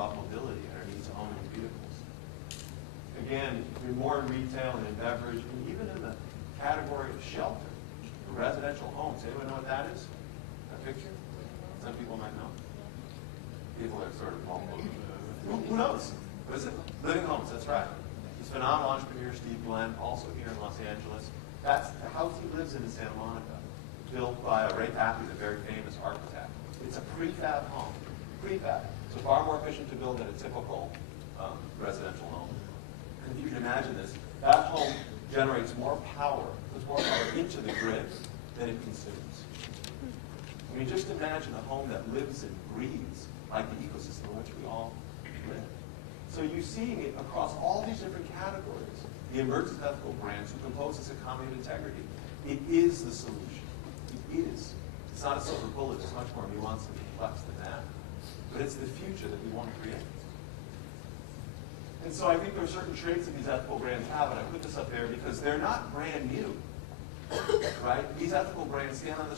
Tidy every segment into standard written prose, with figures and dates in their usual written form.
about mobility and our need to own vehicles. Again, you're more in retail and in beverage, and even in the category of shelter, residential homes. Anyone know what that is? That picture? Some people might know. People are sort of, who knows? What is it? Living homes, that's right. This phenomenal entrepreneur, Steve Glenn, also here in Los Angeles. That's the house he lives in Santa Monica, built by Ray Pappy, the very famous architect. It's a prefab home. Prefab. So far more efficient to build than a typical residential home. And if you can imagine this, that home generates more power, puts more power into the grid than it consumes. I mean, just imagine a home that lives and breathes like the ecosystem in which we all live. So you're seeing it across all these different categories. The emergence of ethical brands who compose this economy of integrity. It is the solution. It is. It's not a silver bullet. It's much more nuanced and complex than that. But it's the future that we want to create. And so I think there are certain traits that these ethical brands have, and I put this up there because they're not brand new, right? These ethical brands stand on the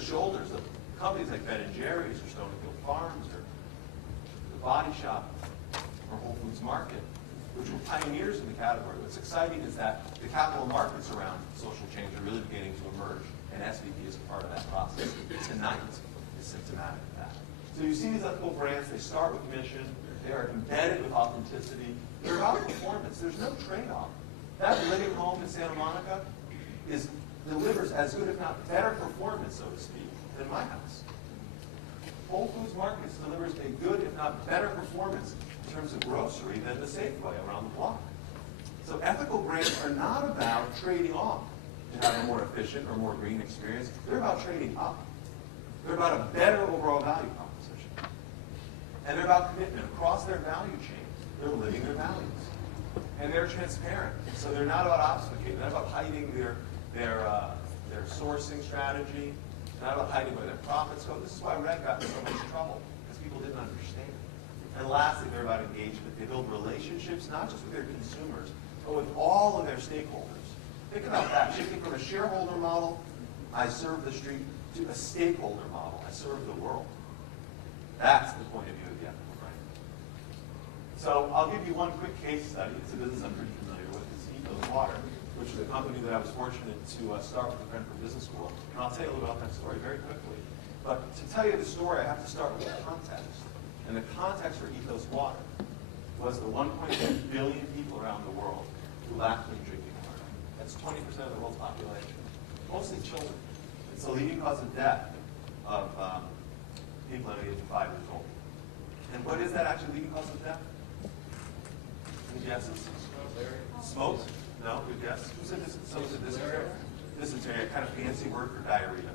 shoulders of companies like Ben & Jerry's or Stonefield Farms or The Body Shop or Whole Foods Market, which were pioneers in the category. What's exciting is that the capital markets around social change are really beginning to emerge, and SVP is a part of that process. Tonight is symptomatic of that. So you see these ethical brands, they start with mission, they are embedded with authenticity, they're about performance, there's no trade-off. That living home in Santa Monica delivers as good, if not better performance, so to speak, than my house. Whole Foods Markets delivers a good, if not better performance in terms of grocery than the Safeway around the block. So ethical brands are not about trading off to have a more efficient or more green experience. They're about trading up. They're about a better overall value proposition. And they're about commitment across their value chain. They're living their values. And they're transparent. So they're not about obfuscating. They're not about hiding their sourcing strategy. They're not about hiding where their profits go. This is why Red got in so much trouble, because people didn't understand. And lastly, they're about engagement. They build relationships, not just with their consumers, but with all of their stakeholders. Think about that. Shifting from a shareholder model, I serve the street, to a stakeholder model, I serve the world. That's the point of view of the ethical brand. So I'll give you one quick case study. It's a business I'm pretty familiar with. It's Ethos Water, which is a company that I was fortunate to start with a friend from business school. And I'll tell you a little about that story very quickly. But to tell you the story, I have to start with the context. And the context for Ethos Water was the 1.2 billion people around the world who lack clean drinking water. That's 20% of the world's population, mostly children. It's the leading cause of death of people under the age of 5 years old. And what is that actually leading cause of death? Any guesses? Smoke? No, good guess. Who said this? So is it dysentery? Dysentery, a kind of fancy word for diarrhea.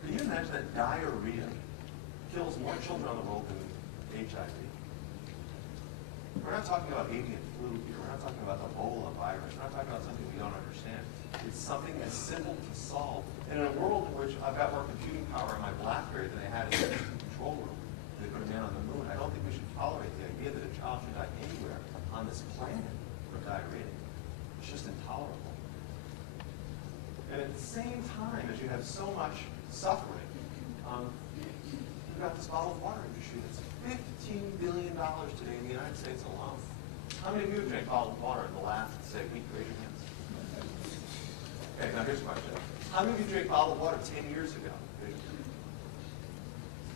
Can you imagine that diarrhea kills more children on the world than HIV? We're not talking about avian flu here. We're not talking about the Ebola virus. We're not talking about something we don't understand. It's something as simple to solve. And in a world in which I've got more computing power in my BlackBerry than I had in the control room, they put a man on the moon, I don't think we should tolerate the idea that a child should die anywhere on this planet from diarrhea. It's just intolerable. And at the same time, as you have so much suffering, you've got this bottled water industry that's $15 billion today in the United States alone. How many of you have drank bottled water in the last, say, week? Raise your hands. Okay, now here's a question. How many of you drank bottled water 10 years ago?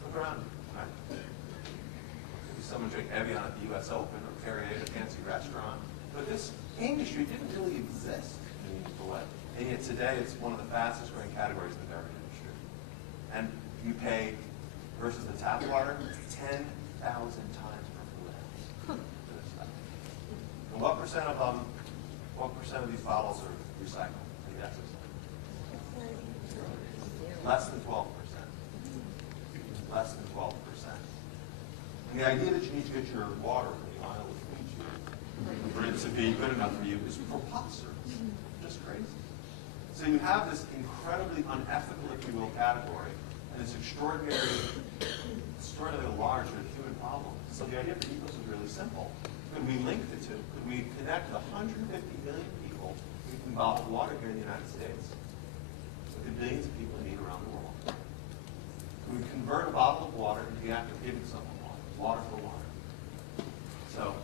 Look around, right? Maybe someone drank Evian at the U.S. Open or Perrier at a fancy restaurant. But this industry didn't really exist in a meaningful way. And yet today it's one of the fastest growing categories in the beverage industry. And you pay, versus the tap water, 10,000 times per fluid ounce for this stuff. And what percent of these bottles are recycled? Any guesses? Less than 12%. Less than 12%. And the idea that you need to get your water from the aisle of Fiji for it to be good enough for you is preposterous. Just crazy. So you have this incredibly unethical, if you will, category, and it's extraordinarily large and a human problem. So the idea for Ethos is really simple. Could we link the two? Could we connect the 150 million people drinking bottled water here in the United States with the billions of people in need around the world? We would convert a bottle of water into the act of giving someone water for water. So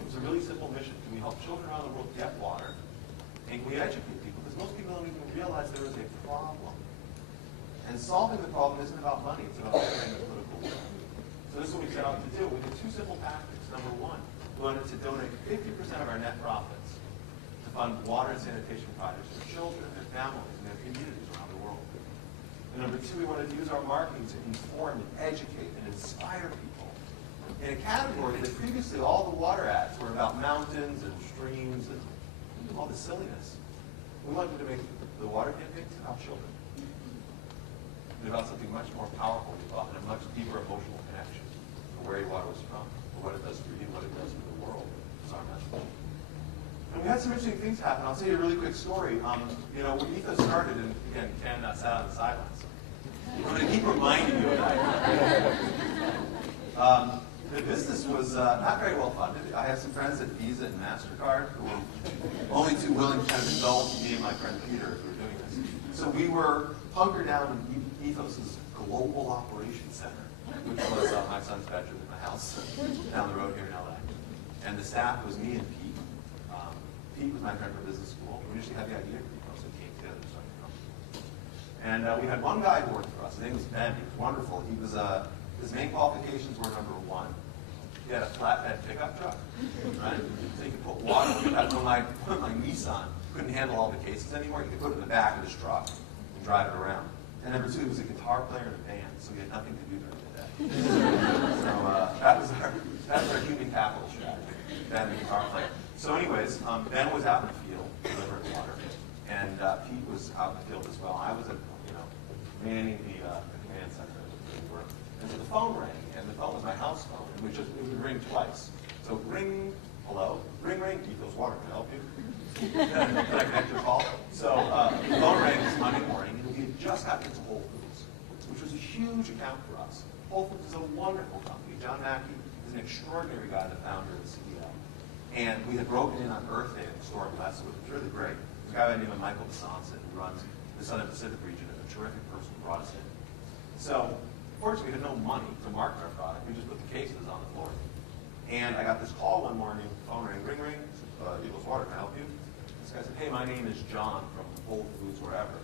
it was a really simple mission. Can we help children around the world get water? And can we educate people? Because most people don't even realize there is a problem. And solving the problem isn't about money. It's about generating the political will. So this is what we set out to do. We did two simple tactics. Number one, we wanted to donate 50% of our net profits to fund water and sanitation projects for children, their families, and their communities around the world. And number two, we wanted to use our marketing to inform and educate and inspire people in a category that previously all the water ads were about mountains and streams and all the silliness. We wanted to make the water campaigns about children and about something much more powerful, we thought, and a much deeper emotional connection to where your water was from, or what it does for you, what it does for the world. It's our message. And we had some interesting things happen. I'll tell you a really quick story. You know, when Ethos started, and again, Ken sat out in silence. I'm going to keep reminding you of that. The business was not very well funded. I had some friends at Visa and MasterCard who were only too willing to kind of indulge me and my friend Peter as we were doing this. So we were hunkered down in Ethos's Global Operations Center, which was my son's bedroom in my house down the road here in LA. And the staff was me and Pete. Pete was my friend from business school. We initially had the idea for Ethos and came together to start the company. And we had one guy who worked for us. His name was Ben. He was wonderful. He was his main qualifications were number one. He had a flatbed pickup truck, right? So he could put water. When my Nissan couldn't handle all the cases anymore, he could put it in the back of his truck and drive it around. And number two, he was a guitar player in a band, so he had nothing to do during the day. So that was our human capital strategy. Ben, the guitar player. So anyways, Ben was out in the field delivering water, and Pete was out in the field as well. I was, manning the command center. And so the phone rang, and the phone was my house phone, and it would ring twice. So ring, hello, ring, Ethos Water, can I help you? Can I connect your call? So the phone rang this Monday morning, and we had just gotten into Whole Foods, which was a huge account for us. Whole Foods is a wonderful company. John Mackey is an extraordinary guy, the founder and CEO. And we had broken in on Earth Day at the store in Westwood. It was really great. There's a guy by the name of Michael DeSanson who runs the Southern Pacific region, and a terrific person who brought us in. So, fortunately, we had no money to market our product. We just put the cases on the floor. And I got this call one morning, phone ring, Ethos Water, can I help you? This guy said, hey, my name is John from Whole Foods, wherever.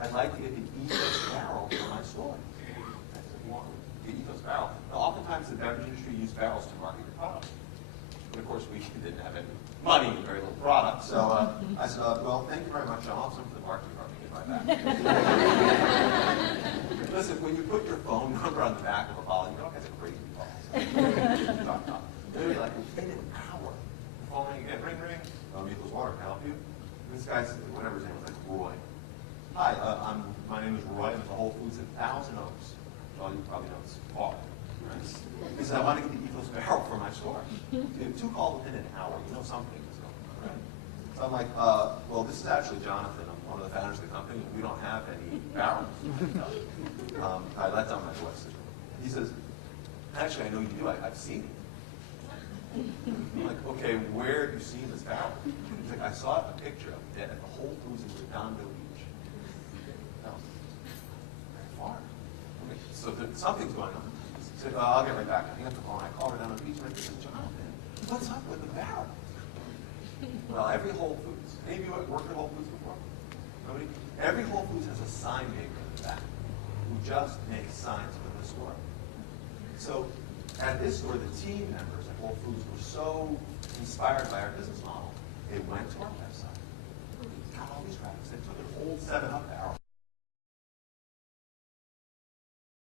I'd like to get the Ethos barrel for my store. I said, you want the Ethos barrel? Now, oftentimes the beverage industry uses barrels to market your product. But of course, we didn't have any money and very little product. So I said, well, thank you very much. I'll have some for the marketing department. Listen, when you put your phone number on the back of a bottle, you know, guys are crazy calls. Literally, like within an hour, the phone rang again, ring, Ethos Water, can I help you? And this guy, whatever his name was, like Roy. Hi, my name is Roy. I'm at the Whole Foods in Thousand Oaks. All you probably know is water. Right? He said, I want to get the Ethos barrel for my store. Two calls within an hour. You know something is going on, right? So I'm like, well, this is actually Jonathan. I'm one of the founders of the company. We don't have any barrels. I let down my voice. He says, actually, I know you do. I've seen it. I'm like, okay, where have you seen this barrel? He's like, I saw a picture of it at the Whole Foods in Redondo Beach. No, very far. Okay, so something's going on. He said, I'll get right back. I hang up the phone. I call her down on the beach. And I said, Jonathan, what's up with the barrel? Well, every Whole Foods. Any of you have worked at Whole Foods before? Nobody? Every Whole Foods has a sign maker in the back who just makes signs for the store. So at this store, the team members at Whole Foods were so inspired by our business model, they went to our website, got all these graphics, they took an old 7-Up barrel,